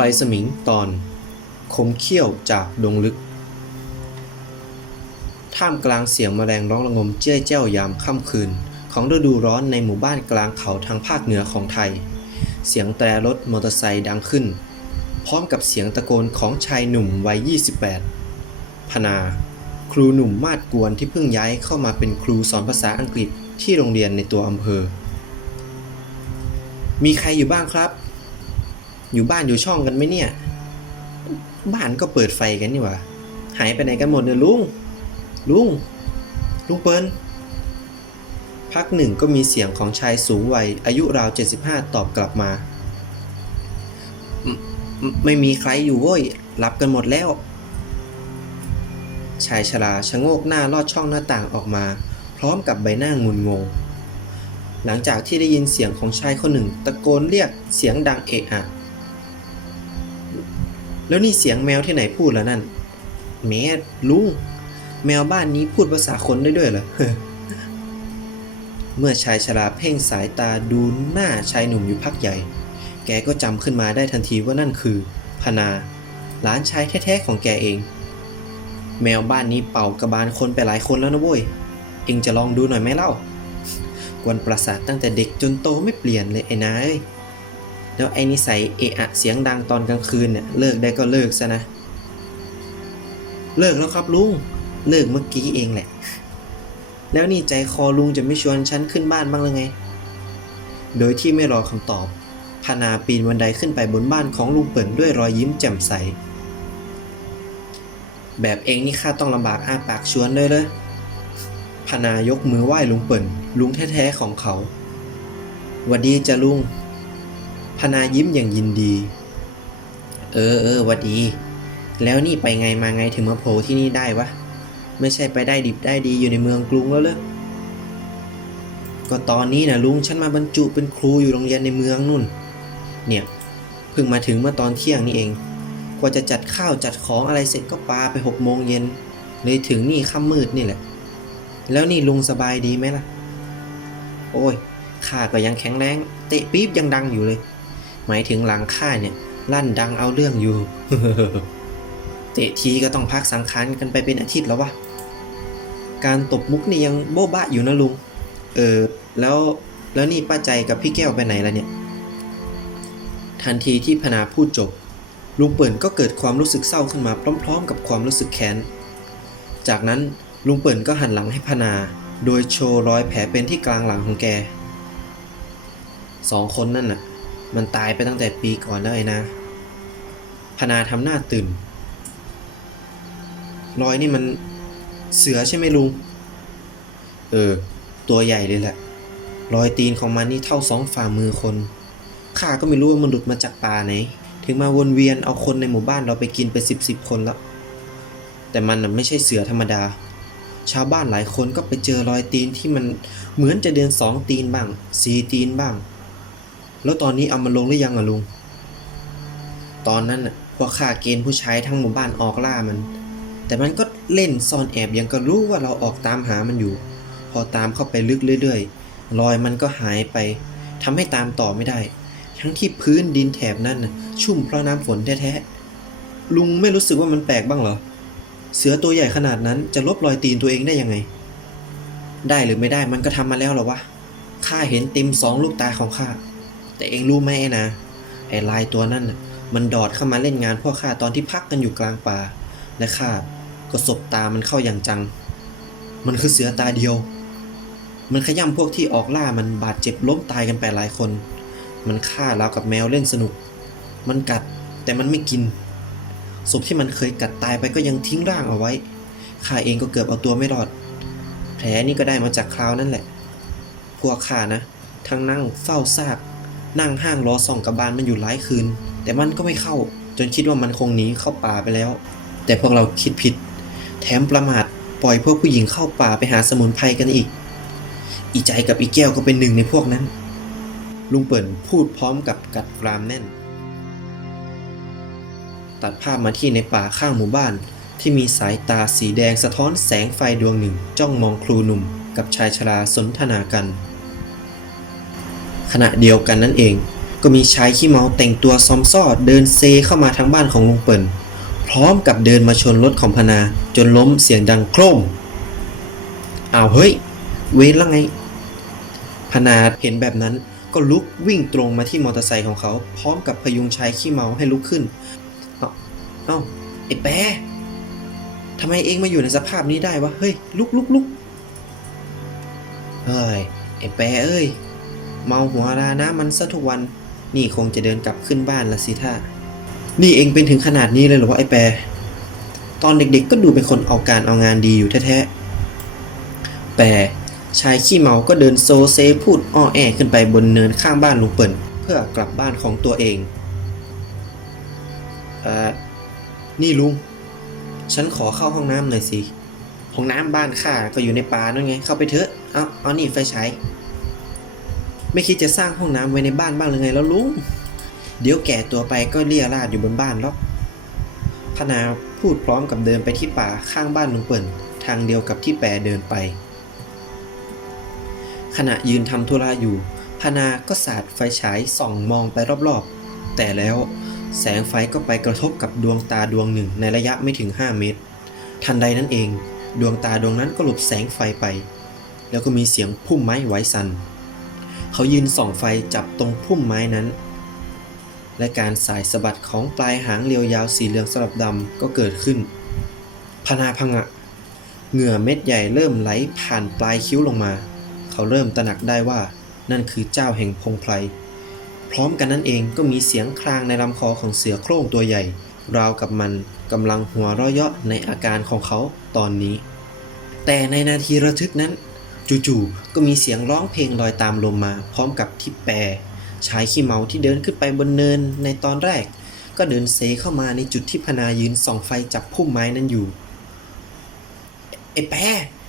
ลสมิงตอน คมเขี้ยวจากดงลึก ท่ามกลางเสียงแมลงร้องระงมเจ้ยเจ้ายามค่ำคืน ของฤดูร้อนในหมู่บ้านกลางเขาทางภาคเหนือของไทย เสียงแตรรถมอเตอร์ไซค์ดังขึ้น พร้อมกับเสียงตะโกนของชายหนุ่มวัย 28 พนา ครูหนุ่มมาดกวนที่เพิ่งย้ายเข้ามาเป็นครูสอนภาษาอังกฤษที่โรงเรียนในตัวอำเภอ มีใครอยู่บ้างครับ อยู่บ้านอยู่ช่องกันไหมเนี่ย บ้านก็เปิดไฟกันนี่หว่าหายไปไหนกันหมดเนี่ยลุง ลุง ลุงเปิลพักหนึ่งก็มีเสียงของชายสูงวัย อายุราว 75 ตอบกลับมา ไม่ไม่มีใครอยู่เว้ยหลับกันหมดแล้ว ชายชราชะโงกหน้าลอดช่องหน้าต่างออกมา พร้อมกับใบหน้างุนงง หลังจากที่ได้ยินเสียงของชายคนหนึ่ง ตะโกนเรียกเสียงดังเอะอะ แล้วนี่เสียงแมวที่ไหนพูดล้วนั่นแม่ลุงแมวบ้านนี้พูดภาษาคนได้ด้วยเหรอเมื่อชายชราเพ่งสายตาดูหน้าชายหนุ่มอยู่พักใหญ่ แกก็จำขึ้นมาได้ทันทีว่านั่นคือ พนาหลานชายแท้ๆของแกเอง แมวบ้านนี้เป่ากระบาลคนไปหลายคนแล้วนะเว้ยเองจะลองดูหน่อยไหมเล่ากวนประสาทตั้งแต่เด็กจนโตไม่เปลี่ยนเลยไอ้นาย แล้วไอ้นิสัยเอะอะเสียงดังตอนกลางคืนเนี่ยเลิกได้ก็เลิกซะนะ เลิกแล้วครับลุง เลิกเมื่อกี้เองแหละ แล้วนี่ใจคอลุงจะไม่ชวนฉันขึ้นบ้านบ้างเลยไง โดยที่ไม่รอคำตอบพานาปีนบันไดขึ้นไปบนบ้านของลุงเปิ่นด้วยรอยยิ้มแจ่มใส แบบเองนี่ข้าต้องลำบากอ้าปากชวนด้วยเลยพานายกมือไหว้ลุงเปิ่นลุงแท้ๆของเขาวัดดีจ้ะลุง พนายิ้มอย่างยินดี เออเออวัดดี แล้วนี่ไปไงมาไงถึงมาโผล่ที่นี่ได้วะ ไม่ใช่ไปได้ดิบได้ดีอยู่ในเมืองกรุงแล้วเลยก็ตอนนี้นะลุงฉันมาบรรจุเป็นครูอยู่โรงเรียนในเมืองนู่น เนี่ยเพิ่งมาถึงเมื่อตอนเที่ยงนี่เอง กว่าจะจัดข้าวจัดของอะไรเสร็จก็ปาไปหกโมงเย็นเลยถึงนี่ค่ำมืดนี่แหละ แล้วนี่ลุงสบายดีไหมล่ะ โอ้ยข้าก็ยังแข็งแรง เตะปี๊บยังดังอยู่เลย หมายถึงหลังข้าเนี่ย ลั่นดังเอาเรื่องอยู่ เตะทีก็ต้องพักสังขารกันไปเป็นอาทิตย์แล้ววะ การตบมุกนี่ยังโบ๊ะบะอยู่นะลุง เออ แล้ว แล้วนี่ป้าใจกับพี่แก้วไปไหนแล้วเนี่ย ทันทีที่พนาพูดจบ ลุงเปิ่นก็เกิดความรู้สึกเศร้าขึ้นมาพร้อม ๆ กับความรู้สึกแค้น จากนั้นลุงเปิ่นก็หันหลังให้พนา โดยโชว์รอยแผลเป็นที่กลางหลังของแกสองคนนั่นน่ะ มันตายไปตั้งแต่ปีก่อนแล้วไอ้นะพนาทำหน้าตื่น รอยนี่มันเสือใช่ไหมลุง เออ ตัวใหญ่เลยแหละ รอยตีนของมันนี่เท่าสองฝ่ามือคน ข้าก็ไม่รู้ว่ามันหลุดมาจากป่าไหน ถึงมาวนเวียนเอาคนในหมู่บ้านเราไปกินไปสิบสิบคนแล้ว แต่มันไม่ใช่เสือธรรมดา ชาวบ้านหลายคนก็ไปเจอรอยตีนที่มันเหมือนจะเดินสองตีนบ้างสี่ตีนบ้าง แล้วตอนนี้เอามันลงหรือยังอะลุง ตอนนั้นน่ะพวกข้าเกณฑ์ผู้ชายทั้งหมู่บ้านออกล่ามัน แต่มันก็เล่นซ่อนแอบยังก็รู้ว่าเราออกตามหามันอยู่ พอตามเข้าไปลึกเรื่อยๆ รอยมันก็หายไปทำให้ตามต่อไม่ได้ ทั้งที่พื้นดินแถบนั้นชุ่มเพราะน้ำฝนแท้ๆ ลุงไม่รู้สึกว่ามันแปลกบ้างเหรอ เสือตัวใหญ่ขนาดนั้นจะลบรอยตีนตัวเองได้ยังไง ได้หรือไม่ได้มันก็ทำมาแล้วหรอวะ ข้าเห็นติมสองลูกตาของข้า แต่เองรู้ไหมนะไอ้ลายตัวนั่นมันดอดเข้ามาเล่นงานพวกข้าตอนที่พักกันอยู่กลางป่า และข้าก็สบตามันเข้าอย่างจัง มันคือเสือตาเดียว มันขย้ำพวกที่ออกล่ามันบาดเจ็บล้มตายกันไปหลายคน มันฆ่าราวกับแมวเล่นสนุก มันกัดแต่มันไม่กิน ศพที่มันเคยกัดตายไปก็ยังทิ้งร่างเอาไว้ ข้าเองก็เกือบเอาตัวไม่รอด แผลนี่ก็ได้มาจากคราวนั่นแหละ พวกข้านะ ทั้งนั่งเฝ้าซาก นั่งห้างรอส่องกับบานมันอยู่หลายคืน แต่มันก็ไม่เข้า จนคิดว่ามันคงหนีเข้าป่าไปแล้ว แต่พวกเราคิดผิด แถมประมาทปล่อยพวกผู้หญิงเข้าป่าไปหาสมุนไพรกันอีก อีใจกับอีแก้วก็เป็นหนึ่งในพวกนั้น ลุงเปิ่นพูดพร้อมกับกัดกรามแน่น ตัดภาพมาที่ในป่าข้างหมู่บ้าน ที่มีสายตาสีแดงสะท้อนแสงไฟดวงหนึ่ง จ้องมองครูหนุ่ม กับชายชราสนทนากัน ขณะเดียวกันนั่นเอง ก็มีชายขี้เมาแต่งตัวซอมซ่อเดินเซเข้ามาทางบ้านของลุงเปิ่นพร้อมกับเดินมาชนรถของพนา จนล้มเสียงดังโครมอ้าวเฮ้ย เวรแล้วไง พนาเห็นแบบนั้นก็ลุกวิ่งตรงมาที่มอเตอร์ไซค์ของเขา พร้อมกับพยุงชายขี้เมาให้ลุกขึ้น เอ้าเอ้าไอ้แปะทำไมเองมาอยู่ในสภาพนี้ได้วะ เฮ้ย ลุกลุกลุกเฮ้ยไอ้แปะเอ้ย เมาหัวรานะมันซะทุกวัน นี่คงจะเดินกลับขึ้นบ้านละสิท่านี่เองเป็นถึงขนาดนี้เลยเหรอวะไอ้แปรตอนเด็กๆก็ดูเป็นคนเอาการเอางานดีอยู่แท้ๆแปรชายขี้เมาก็เดินโซเซพูดอ้อแอขึ้นไปบนเนินข้างบ้านลุงเปิ่นเพื่อกลับบ้านของตัวเองเอ่อนี่ลุง ฉันขอเข้าห้องน้ำหน่อยสิ ห้องน้ำบ้านข้าก็อยู่ในป่านั่นไง เข้าไปเถอะ เอาเอานี่ไฟฉาย ไม่คิดจะสร้างห้องน้ำไว้ในบ้านบ้างหรือไงแล้วลุง เดี๋ยวแก่ตัวไปก็เลี่ยราดอยู่บนบ้านหรอกพนาพูดพร้อมกับเดินไปที่ป่าข้างบ้านลุงเปิ่นทางเดียวกับที่แปรเดินไป ขณะยืนทำธุระอยู่ พนาก็สาดไฟฉายส่องมองไปรอบๆ แต่แล้วแสงไฟก็ไปกระทบกับดวงตาดวงหนึ่งในระยะไม่ถึง 5 เมตร ทันใดนั้นเอง ดวงตาดวงนั้นก็หลบแสงไฟไป แล้วก็มีเสียงพุ่มไม้ไหวสัน่น เขายืนส่องไฟจับตรงพุ่มไม้นั้น และการสายสะบัดของปลายหางเรียวยาวสีเหลืองสลับดำก็เกิดขึ้น พนาพังะ เหงื่อเม็ดใหญ่เริ่มไหลผ่านปลายคิ้วลงมา เขาเริ่มตระหนักได้ว่านั่นคือเจ้าแห่งพงไพร พร้อมกันนั้นเองก็มีเสียงครางในลำคอของเสือโคร่งตัวใหญ่ ราวกับมันกำลังหัวเราะเยาะในอาการของเขาตอนนี้ แต่ในนาทีระทึกนั้น จู่ๆก็มีเสียงร้องเพลงลอยตามลมมา พร้อมกับทิปแปรชายขี้เมาที่เดินขึ้นไปบนเนินในตอนแรก ก็เดินเซเข้ามาในจุดที่พนายืนส่องไฟจับพุ่มไม้นั้นอยู่ไอ้แปร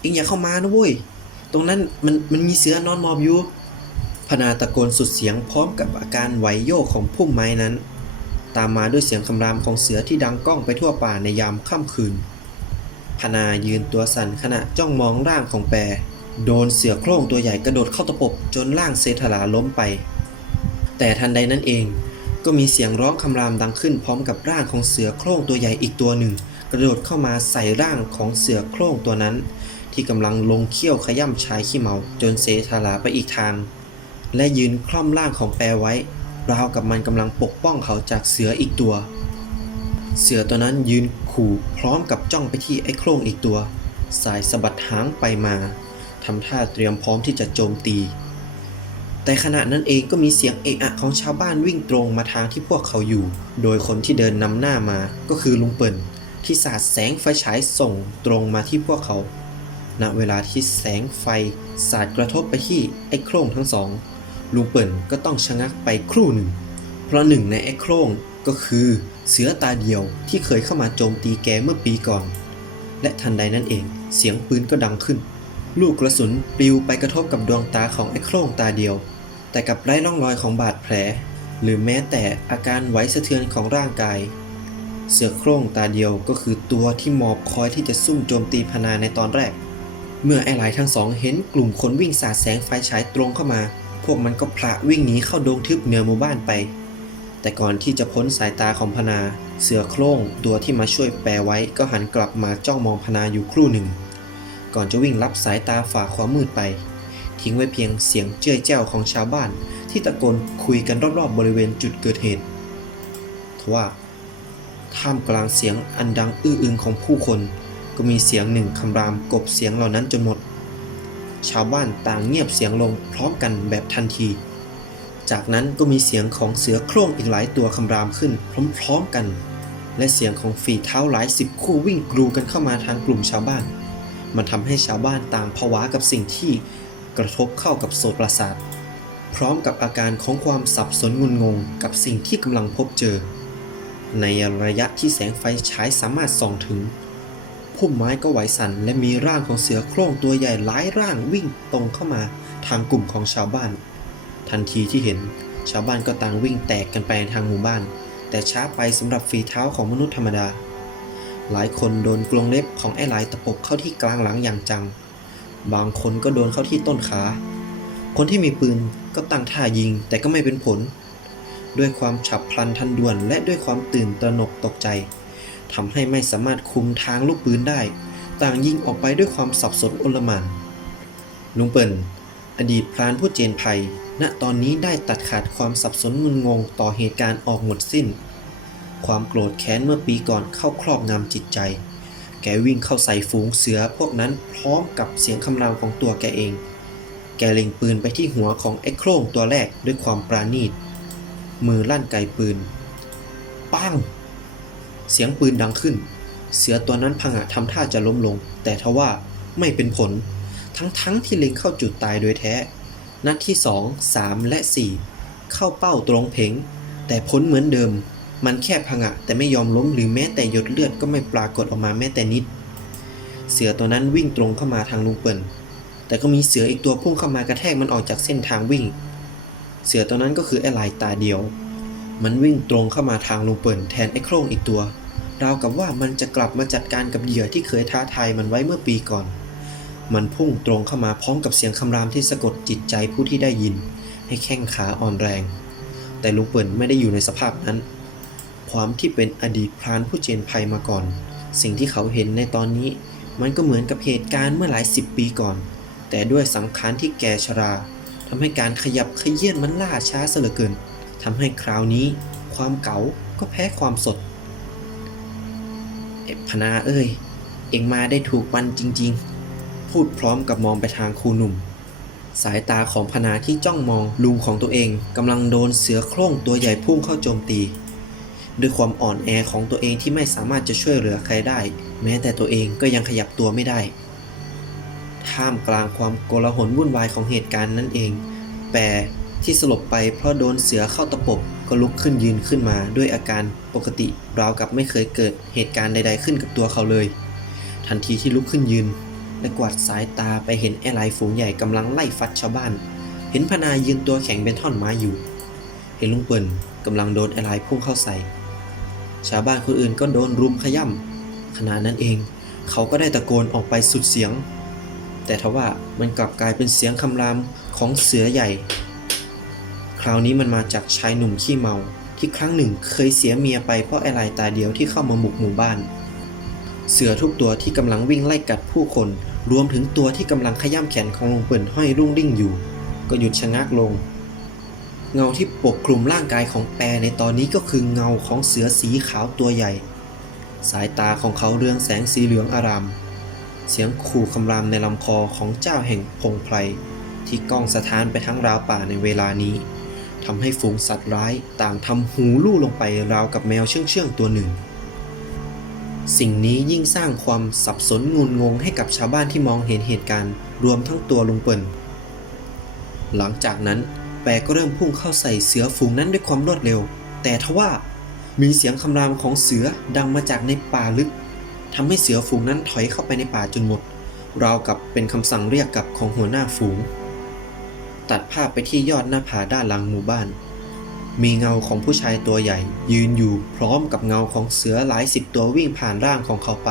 เอ็งอย่าเข้ามานะเว้ยตรงนั้นมันมันมีเสือนอนมอบอยู่พนาตะโกนสุดเสียงพร้อมกับอาการไหวโยกของพุ่มไม้นั้น ตามมาด้วยเสียงคำรามของเสือที่ดังก้องไปทั่วป่าในยามค่ำคืนพนายืนตัวสั่นขณะจ้องมองร่างของแปร โดนเสือโคร่งตัวใหญ่กระโดดเข้าตะปบจนร่างเซธลาล้มไป แต่ทันใดนั้นเองก็มีเสียงร้องคำรามดังขึ้นพร้อมกับร่างของเสือโคร่งตัวใหญ่อีกตัวหนึ่ง กระโดดเข้ามาใส่ร่างของเสือโคร่งตัวนั้น ที่กำลังลงเขี้ยวขย่ำชายขี้เมาจนเซธาลาไปอีกทาง และยืนคล่อมร่างของแปรไว้ ราวกับมันกำลังปกป้องเขาจากเสืออีกตัว เสือตัวนั้นยืนขู่พร้อมกับจ้องไปที่ไอ้โคร่งอีกตัว สายสะบัดหางไปมา ทำท่าเตรียมพร้อมที่จะโจมตี แต่ขณะนั้นเองก็มีเสียงเอะอะของชาวบ้านวิ่งตรงมาทางที่พวกเขาอยู่ โดยคนที่เดินนำหน้ามาก็คือลุงเปิ่นที่สาดแสงไฟฉายส่งตรงมาที่พวกเขา ณ เวลาที่แสงไฟสาดกระทบไปที่ไอ้โครงทั้งสอง ลุงเปิ่นก็ต้องชะงักไปครู่หนึ่ง เพราะหนึ่งในไอ้โครงก็คือเสือตาเดียวที่เคยเข้ามาโจมตีแกเมื่อปีก่อน และทันใดนั้นเองเสียงปืนก็ดังขึ้น ลูกกระสุนปลิวไปกระทบกับดวงตาของไอ้โครงตาเดียว แต่กับไร้ร่องรอยของบาดแผล หรือแม้แต่อาการไหวสะเทือนของร่างกาย เสือโครงตาเดียวก็คือตัวที่หมอบคอยที่จะซุ่มโจมตีพนาในตอนแรก เมื่อไอ้หลายทั้งสองเห็นกลุ่มคนวิ่งสาดแสงไฟฉายตรงเข้ามา พวกมันก็พละวิ่งหนีเข้าดงทึบเหนือหมู่บ้านไป แต่ก่อนที่จะพ้นสายตาของพนา เสือโคร่งตัวที่มาช่วยแปรไว้ก็หันกลับมาจ้องมองพนาอยู่ครู่หนึ่ง ก่อนจะวิ่งลับสายตาฝ่าความมืดไป ทิ้งไว้เพียงเสียงเจ้ยแจ้วของชาวบ้าน ที่ตะโกนคุยกันรอบๆบริเวณจุดเกิดเหตุทว่าท่ามกลางเสียงอันดังอื้ออึงของผู้คน ก็มีเสียงหนึ่งคำรามกบเสียงเหล่านั้นจนหมด ชาวบ้านต่างเงียบเสียงลงพร้อมกันแบบทันที จากนั้นก็มีเสียงของเสือโคร่งอีกหลายตัวคำรามขึ้นพร้อมๆกัน และเสียงของฝีเท้าหลายสิบคู่วิ่งกรูกันเข้ามาทางกลุ่มชาวบ้าน มันทำให้ชาวบ้านต่างผวากับสิ่งที่กระทบเข้ากับโสตประสาท พร้อมกับอาการของความสับสนงุนงงกับสิ่งที่กำลังพบเจอ ในระยะที่แสงไฟฉายสามารถส่องถึงพุ่มไม้ก็ไหวสั่นและมีร่างของเสือโคร่งตัวใหญ่หลายร่างวิ่งตรงเข้ามาทางกลุ่มของชาวบ้าน ทันทีที่เห็นชาวบ้านก็ต่างวิ่งแตกกันไปทางหมู่บ้าน แต่ช้าไปสำหรับฝีเท้าของมนุษย์ธรรมดา หลายคนโดนกรงเล็บของไอ้ลายตะปบเข้าที่กลางหลังอย่างจัง บางคนก็โดนเข้าที่ต้นขา คนที่มีปืนก็ตั้งท่ายิงแต่ก็ไม่เป็นผล ด้วยความฉับพลันทันด่วน และด้วยความตื่นตระหนกตกใจทำให้ไม่สามารถคุมทางลูกปืนได้ ต่างยิงออกไปด้วยความสับสนโอลมานลุงเปิ่นอดีตพรานผู้เจนภัย ณตอนนี้ได้ตัดขาดความสับสนงุนงงต่อเหตุการณ์ออกหมดสิ้น ความโกรธแค้นเมื่อปีก่อนเข้าครอบงำจิตใจ แกวิ่งเข้าใส่ฝูงเสือพวกนั้นพร้อมกับเสียงคำรามของตัวแกเอง แกเล็งปืนไปที่หัวของไอ้โครงตัวแรกด้วยความปราณีต มือลั่นไกปืน ปัง เสียงปืนดังขึ้น เสือตัวนั้นพังะทำท่าจะล้มลง แต่ทว่าไม่เป็นผล ทั้งๆทที่เล็งเข้าจุดตายโดยแท้ นัดที่ 2 3 และ 4 เข้าเป้าตรงเพงแต่ผลเหมือนเดิม มันแค่พังะแต่ไม่ยอมล้มหรือแม้แต่หยดเลือดก็ไม่ปรากฏออกมาแม้แต่นิด เสือตัวนั้นวิ่งตรงเข้ามาทางลุงเปิ่นแต่ก็มีเสืออีกตัวพุ่งเข้ามากระแทกมันออกจากเส้นทางวิ่ง เสือตัวนั้นก็คือไอ้ลายตาเดียว มันวิ่งตรงเข้ามาทางลุงเปิ่นแทนไอ้โครงอีกตัวราวกับว่ามันจะกลับมาจัดการกับเหยื่อที่เคยท้าทายมันไว้เมื่อปีก่อน มันพุ่งตรงเข้ามาพร้อมกับเสียงคำรามที่สะกดจิตใจผู้ที่ได้ยิน ให้แข้งขาอ่อนแรง แต่ลุงเปิ่นไม่ได้อยู่ในสภาพนั้น ความที่เป็นอดีตพรานผู้เจนภัยมาก่อน สิ่งที่เขาเห็นในตอนนี้ มันก็เหมือนกับเหตุการณ์เมื่อหลายสิบปีก่อน แต่ด้วยสังขารที่แก่ชราทำให้การขยับขยื่นมันล่าช้าเสเลือเกินทำให้คราวนี้ ความเก๋าก็แพ้ความสดเอพนาเอ้ย เอ็งมาได้ถูกวันจริง ๆ พูดพร้อมกับมองไปทางครูหนุ่ม สายตาของพนาที่จ้องมองลุงของตัวเองกำลังโดนเสือโคร่งตัวใหญ่พุ่งเข้าโจมตี ด้วยความอ่อนแอของตัวเองที่ไม่สามารถจะช่วยเหลือใครได้ แม้แต่ตัวเองก็ยังขยับตัวไม่ได้ ท่ามกลางความโกลาหลวุ่นวายของเหตุการณ์นั่นเองแปรที่สลบไปเพราะโดนเสือเข้าตะปบก็ลุกขึ้นยืนขึ้นมาด้วยอาการปกติราวกับไม่เคยเกิดเหตุการณ์ใด ๆ ขึ้นกับตัวเขาเลย ทันทีที่ลุกขึ้นยืน และกวาดสายตาไปเห็นแอไลฝูงใหญ่กำลังไล่ฟัดชาวบ้าน เห็นพนายืนตัวแข็งเป็นท่อนไม้อยู่ เห็นลุงเปิ่นกำลังโดนแอไลพุ่งเข้าใส่ ชาวบ้านคนอื่นก็โดนรุมขย่ำขณะนั้นเอง เขาก็ได้ตะโกนออกไปสุดเสียง แต่ทว่ามันกลับกลายเป็นเสียงคำรามของเสือใหญ่ คราวนี้มันมาจากชายหนุ่มขี้เมาที่ครั้งหนึ่งเคยเสียเมียไปเพราะไอ้ลายตาเดียวที่เข้ามาบุกหมู่บ้าน เสือทุกตัวที่กำลังวิ่งไล่กัดผู้คน รวมถึงตัวที่กำลังขย้ำแขนของลุงเปิ่นห้อยรุ่งริ่งอยู่ ก็หยุดชะงักลง เงาที่ปกคลุมร่างกายของแปรในตอนนี้ก็คือเงาของเสือสีขาวตัวใหญ่ สายตาของเขาเรืองแสงสีเหลืองอาราม เสียงขู่คำรามในลำคอของเจ้าแห่งพงไพรที่ก้องสะท้านไปทั้งราวป่าในเวลานี้ทำให้ฝูงสัตว์ร้ายต่างทำหูลู่ลงไปราวกับแมวเชื่องเชื่องๆตัวหนึ่ง สิ่งนี้ยิ่งสร้างความสับสนงุนงงให้กับชาวบ้านที่มองเห็นเหตุการณ์รวมทั้งตัวลุงเปิ่นหลังจากนั้น แปรก็เริ่มพุ่งเข้าใส่เสือฝูงนั้นด้วยความรวดเร็ว แต่ทว่ามีเสียงคำรามของเสือดังมาจากในป่าลึกทำให้เสือฝูงนั้นถอยเข้าไปในป่าจนหมด ราวกับเป็นคำสั่งเรียกกลับของหัวหน้าฝูง ตัดภาพไปที่ยอดหน้าผาด้านหลังหมู่บ้าน มีเงาของผู้ชายตัวใหญ่ ยืนอยู่พร้อมกับเงาของเสือหลายสิบตัววิ่งผ่านร่างของเขาไป